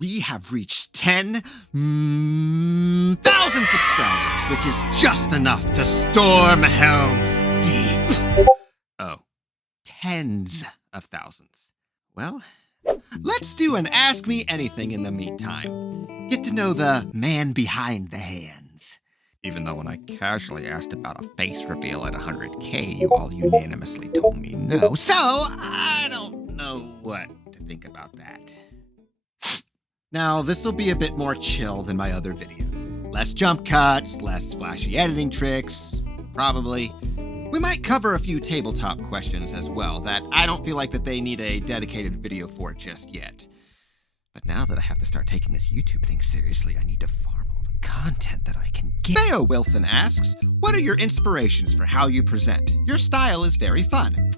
we have reached 10,000 subscribers, which is just enough to storm Helm's Deep. Oh, tens of thousands. Well, let's do an Ask Me Anything in the meantime. Get to know the man behind the hands. Even though when I casually asked about a face reveal at 100K, you all unanimously told me no. So, I don't know what to think about that. Now, this will be a bit more chill than my other videos. Less jump cuts, less flashy editing tricks, probably. We might cover a few tabletop questions as well that I don't feel like that they need a dedicated video for just yet. But now that I have to start taking this YouTube thing seriously, I need to farm all the content that I can get. Theo Wilson asks, what are your inspirations for how you present? Your style is very fun.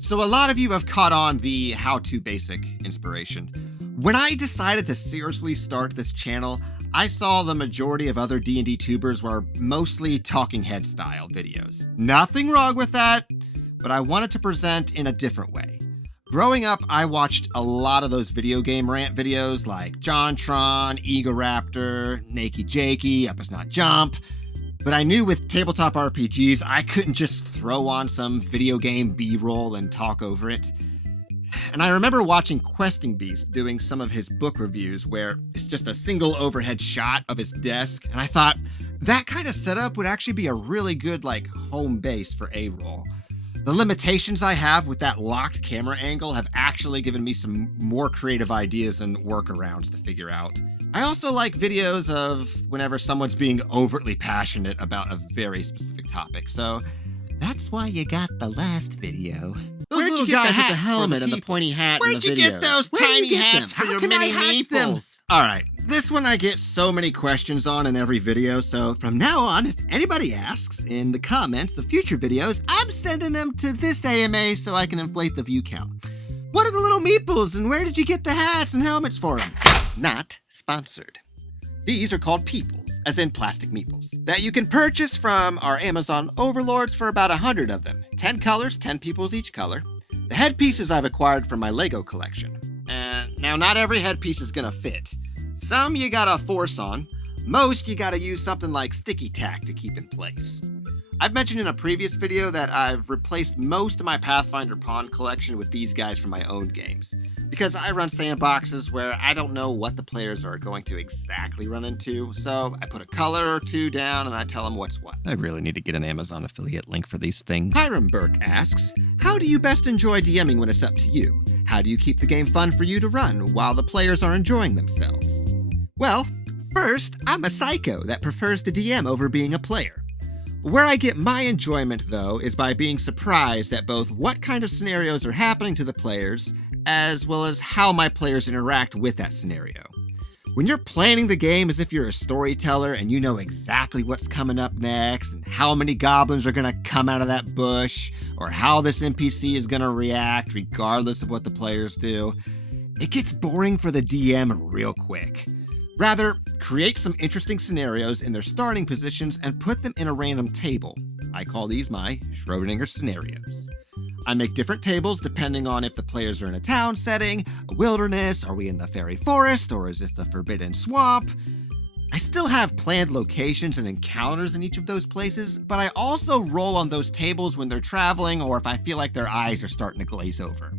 So a lot of you have caught on the how-to basic inspiration. When I decided to seriously start this channel, I saw the majority of other D&D tubers were mostly talking head style videos. Nothing wrong with that, but I wanted to present in a different way. Growing up, I watched a lot of those video game rant videos like JonTron, Egoraptor, Nakey Jakey, Up Is Not Jump, but I knew with tabletop RPGs, I couldn't just throw on some video game B-roll and talk over it. And I remember watching Questing Beast doing some of his book reviews where it's just a single overhead shot of his desk, and I thought that kind of setup would actually be a really good home base for A-roll. The limitations I have with that locked camera angle have actually given me some more creative ideas and workarounds to figure out. I also like videos of whenever someone's being overtly passionate about a very specific topic, so that's why you got the last video. Those Where'd little you get guys the with the hats for helmet the and the peoples? pointy hat Where'd in the you videos? get those Where do you tiny get hats them? for your How can I mini hack them? meeples? All right, this one I get so many questions on in every video, so from now on, if anybody asks in the comments of future videos, I'm sending them to this AMA so I can inflate the view count. What are the little meeples and where did you get the hats and helmets for them? Not sponsored. These are called peoples, as in plastic meeples, that you can purchase from our Amazon overlords for about 100 of them. 10 colors, 10 peoples each color. The headpieces I've acquired from my Lego collection. Now, not every headpiece is gonna fit. Some you gotta force on. Most you gotta use something like sticky tack to keep in place. I've mentioned in a previous video that I've replaced most of my Pathfinder Pawn collection with these guys from my own games. Because I run sandboxes where I don't know what the players are going to exactly run into, so I put a color or two down and I tell them what's what. I really need to get an Amazon affiliate link for these things. Hiram Burke asks, how do you best enjoy DMing when it's up to you? How do you keep the game fun for you to run while the players are enjoying themselves? Well, first, I'm a psycho that prefers the DM over being a player. Where I get my enjoyment, though, is by being surprised at both what kind of scenarios are happening to the players, as well as how my players interact with that scenario. When you're planning the game as if you're a storyteller and you know exactly what's coming up next, and how many goblins are gonna come out of that bush, or how this NPC is gonna react regardless of what the players do, it gets boring for the DM real quick. Rather, create some interesting scenarios in their starting positions and put them in a random table. I call these my Schrodinger scenarios. I make different tables depending on if the players are in a town setting, a wilderness, are we in the fairy forest, or is this the forbidden swamp? I still have planned locations and encounters in each of those places, but I also roll on those tables when they're traveling or if I feel like their eyes are starting to glaze over.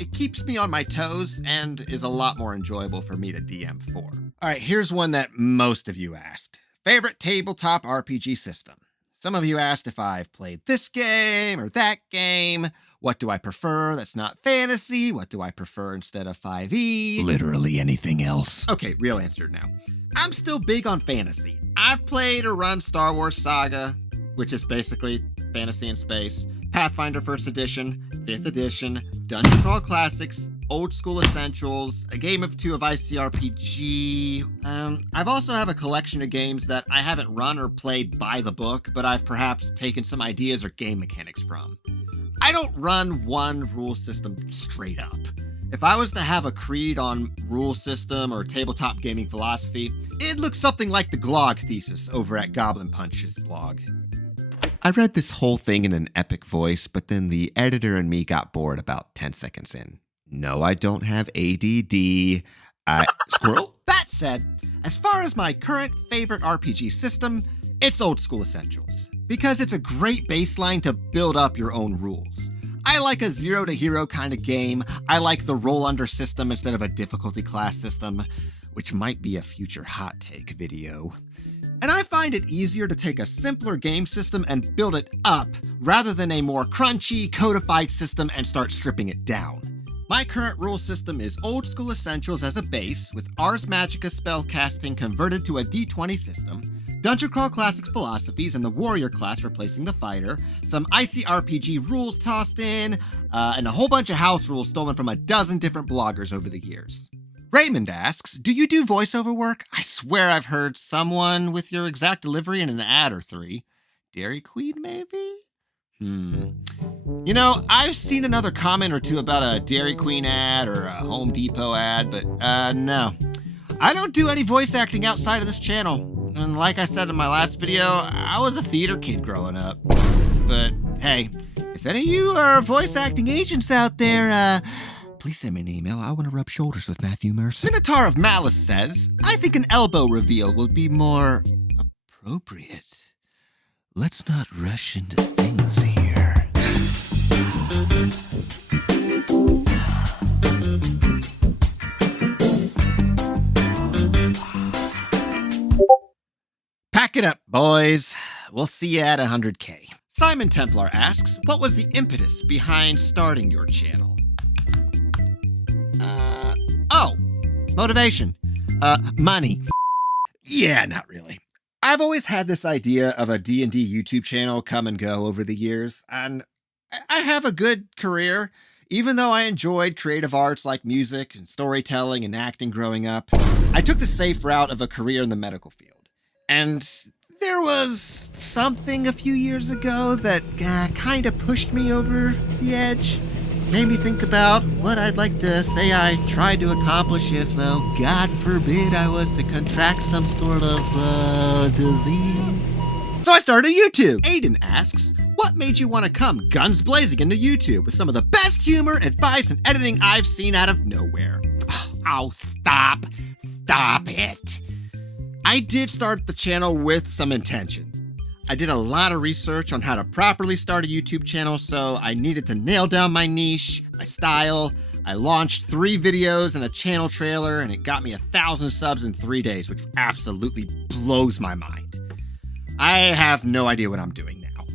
It keeps me on my toes and is a lot more enjoyable for me to DM for. All right, here's one that most of you asked. Favorite tabletop RPG system? Some of you asked if I've played this game or that game. What do I prefer that's not fantasy? What do I prefer instead of 5e? Literally anything else. Okay, real answer now. I'm still big on fantasy. I've played or run Star Wars Saga, which is basically fantasy in space, Pathfinder 1st Edition, 5th Edition, Dungeon Crawl Classics, Old School Essentials, a game or two of ICRPG. I've also have a collection of games that I haven't run or played by the book, but I've perhaps taken some ideas or game mechanics from. I don't run one rule system straight up. If I was to have a creed on rule system or tabletop gaming philosophy, it'd look something like the Glog thesis over at Goblin Punch's blog. I read this whole thing in an epic voice, but then the editor and me got bored about 10 seconds in. No, I don't have ADD. Squirrel? That said, as far as my current favorite RPG system, it's Old School Essentials, because it's a great baseline to build up your own rules. I like a zero to hero kind of game. I like the roll under system instead of a difficulty class system, which might be a future hot take video. And I find it easier to take a simpler game system and build it up rather than a more crunchy, codified system and start stripping it down. My current rule system is Old School Essentials as a base, with Ars Magica spellcasting converted to a D20 system, Dungeon Crawl Classics philosophies and the warrior class replacing the fighter, some ICRPG rules tossed in, and a whole bunch of house rules stolen from a dozen different bloggers over the years. Raymond asks, do you do voiceover work? I swear I've heard someone with your exact delivery in an ad or three. Dairy Queen, maybe? You know, I've seen another comment or two about a Dairy Queen ad or a Home Depot ad, but no. I don't do any voice acting outside of this channel. And like I said in my last video, I was a theater kid growing up. But hey, if any of you are voice acting agents out there, please send me an email. I want to rub shoulders with Matthew Mercer. Minotaur of Malice says, I think an elbow reveal will be more appropriate. Let's not rush into things here. Pack it up, boys. We'll see you at 100K. Simon Templar asks, what was the impetus behind starting your channel? Motivation. Money. Yeah, not really. I've always had this idea of a D&D YouTube channel come and go over the years, and I have a good career, even though I enjoyed creative arts like music and storytelling and acting growing up. I took the safe route of a career in the medical field, and there was something a few years ago that kind of pushed me over the edge. Made me think about what I'd like to say I tried to accomplish if, God forbid, I was to contract some sort of disease. So I started YouTube. Aiden asks, what made you want to come guns blazing into YouTube with some of the best humor, advice, and editing I've seen out of nowhere? Oh, stop. Stop it. I did start the channel with some intention. I did a lot of research on how to properly start a YouTube channel, so I needed to nail down my niche, my style. I launched 3 videos and a channel trailer, and it got me 1,000 subs in 3 days, which absolutely blows my mind. I have no idea what I'm doing now.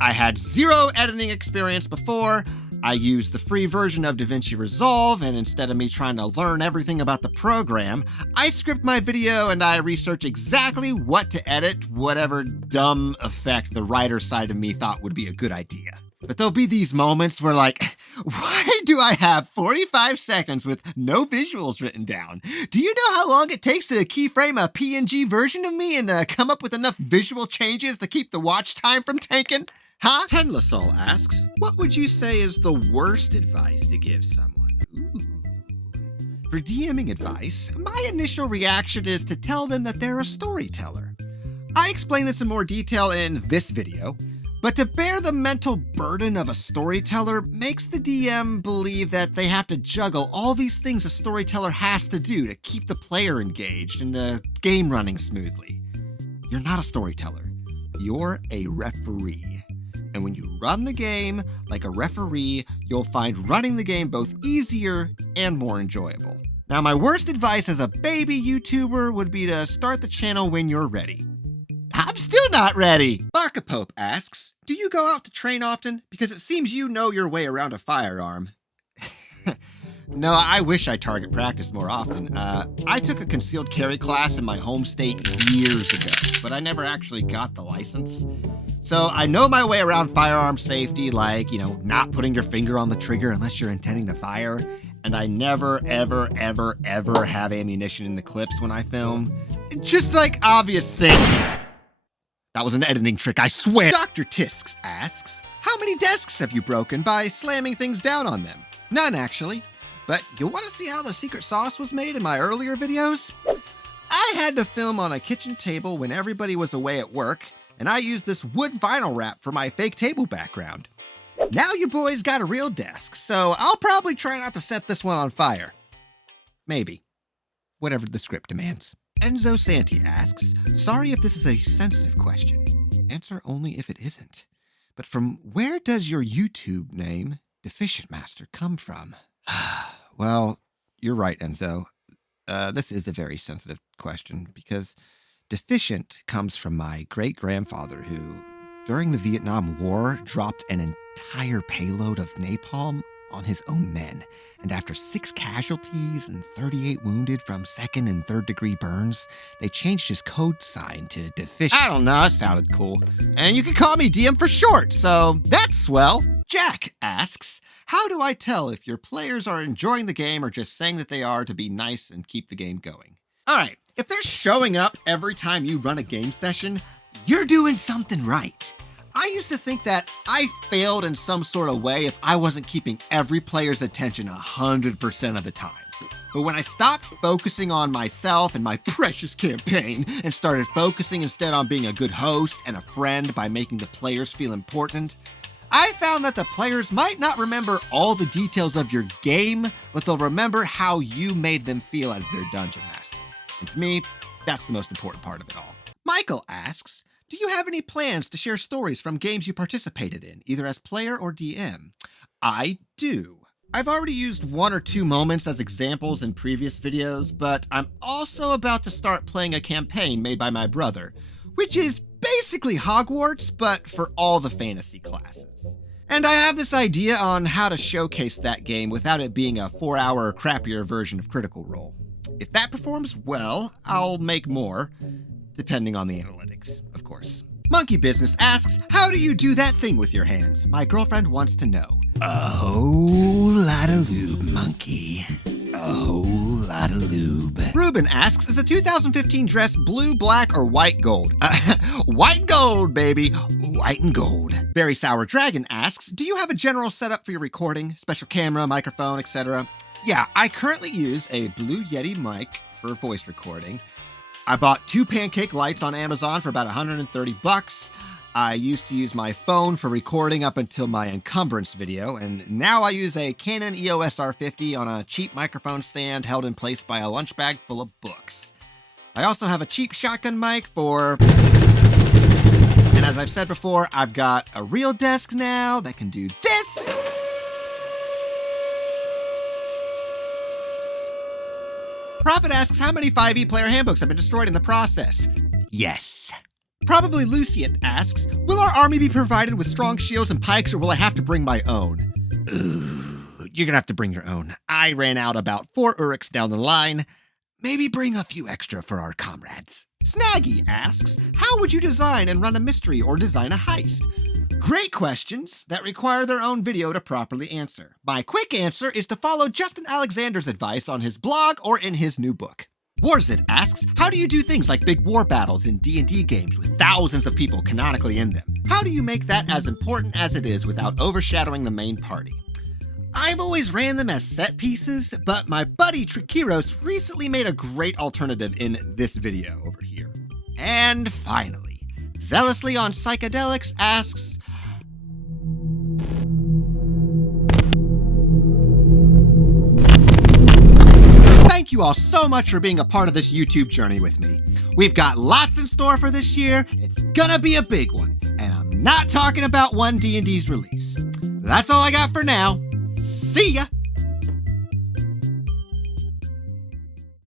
I had 0 editing experience before. I used the free version of DaVinci Resolve, and instead of me trying to learn everything about the program, I script my video and I research exactly what to edit, whatever dumb effect the writer side of me thought would be a good idea. But there'll be these moments where like, why do I have 45 seconds with no visuals written down? Do you know how long it takes to keyframe a PNG version of me and come up with enough visual changes to keep the watch time from tanking? Huh? Tenlasol asks, what would you say is the worst advice to give someone? Ooh. For DMing advice, my initial reaction is to tell them that they're a storyteller. I explain this in more detail in this video, but to bear the mental burden of a storyteller makes the DM believe that they have to juggle all these things a storyteller has to do to keep the player engaged and the game running smoothly. You're not a storyteller. You're a referee. And when you run the game like a referee, you'll find running the game both easier and more enjoyable. Now, my worst advice as a baby YouTuber would be to start the channel when you're ready. I'm still not ready. Barkapope asks, do you go out to train often? Because it seems you know your way around a firearm. No, I wish I target practice more often. I took a concealed carry class in my home state years ago, but I never actually got the license. So I know my way around firearm safety, like, not putting your finger on the trigger unless you're intending to fire. And I never, ever, ever, ever have ammunition in the clips when I film. Just like obvious things. That was an editing trick, I swear. Dr. Tisks asks, how many desks have you broken by slamming things down on them? None, actually. But you want to see how the secret sauce was made in my earlier videos? I had to film on a kitchen table when everybody was away at work, and I used this wood vinyl wrap for my fake table background. Now your boy's got a real desk, so I'll probably try not to set this one on fire. Maybe. whatever the script demands. Enzo Santi asks, sorry if this is a sensitive question. Answer only if it isn't. But from where does your YouTube name, Deficient Master, come from? Well, you're right, Enzo. This is a very sensitive question because Deficient comes from my great-grandfather who, during the Vietnam War, dropped an entire payload of napalm on his own men, and after 6 casualties and 38 wounded from 2nd and 3rd degree burns, they changed his code sign to Deficient. I don't know, it sounded cool. And you can call me DM for short, so that's swell. Jack asks, how do I tell if your players are enjoying the game or just saying that they are to be nice and keep the game going? All right, if they're showing up every time you run a game session, you're doing something right. I used to think that I failed in some sort of way if I wasn't keeping every player's attention 100% of the time. But when I stopped focusing on myself and my precious campaign and started focusing instead on being a good host and a friend by making the players feel important, I found that the players might not remember all the details of your game, but they'll remember how you made them feel as their dungeon master. And to me, that's the most important part of it all. Michael asks, do you have any plans to share stories from games you participated in, either as player or DM? I do. I've already used 1 or 2 moments as examples in previous videos, but I'm also about to start playing a campaign made by my brother, which is basically Hogwarts, but for all the fantasy classes. And I have this idea on how to showcase that game without it being a 4-hour crappier version of Critical Role. If that performs well, I'll make more, depending on the analytics, of course. Monkey Business asks, how do you do that thing with your hands? My girlfriend wants to know. A whole lot of lube, monkey. A whole lot of lube. Ruben asks, is the 2015 dress blue, black, or white gold? White and gold, baby. White and gold. Very Sour Dragon asks, do you have a general setup for your recording? Special camera, microphone, etc.? Yeah, I currently use a Blue Yeti mic for voice recording. I bought 2 pancake lights on Amazon for about $130. I used to use my phone for recording up until my encumbrance video, and now I use a Canon EOS R50 on a cheap microphone stand held in place by a lunch bag full of books. I also have a cheap shotgun mic for... And as I've said before, I've got a real desk now that can do this. Prophet asks, how many 5e player handbooks have been destroyed in the process? Yes. Probably Lucian asks, will our army be provided with strong shields and pikes, or will I have to bring my own? Ooh, you're gonna have to bring your own. I ran out about 4 Uriks down the line. Maybe bring a few extra for our comrades. Snaggy asks, how would you design and run a mystery or design a heist? Great questions that require their own video to properly answer. My quick answer is to follow Justin Alexander's advice on his blog or in his new book. Warzit asks, how do you do things like big war battles in D&D games with thousands of people canonically in them? How do you make that as important as it is without overshadowing the main party? I've always ran them as set pieces, but my buddy Trikiros recently made a great alternative in this video over here. And finally, Zealously on Psychedelics asks, thank you all so much for being a part of this YouTube journey with me. We've got lots in store for this year. It's gonna be a big one, and I'm not talking about one D&D's release. That's all I got for now. See ya!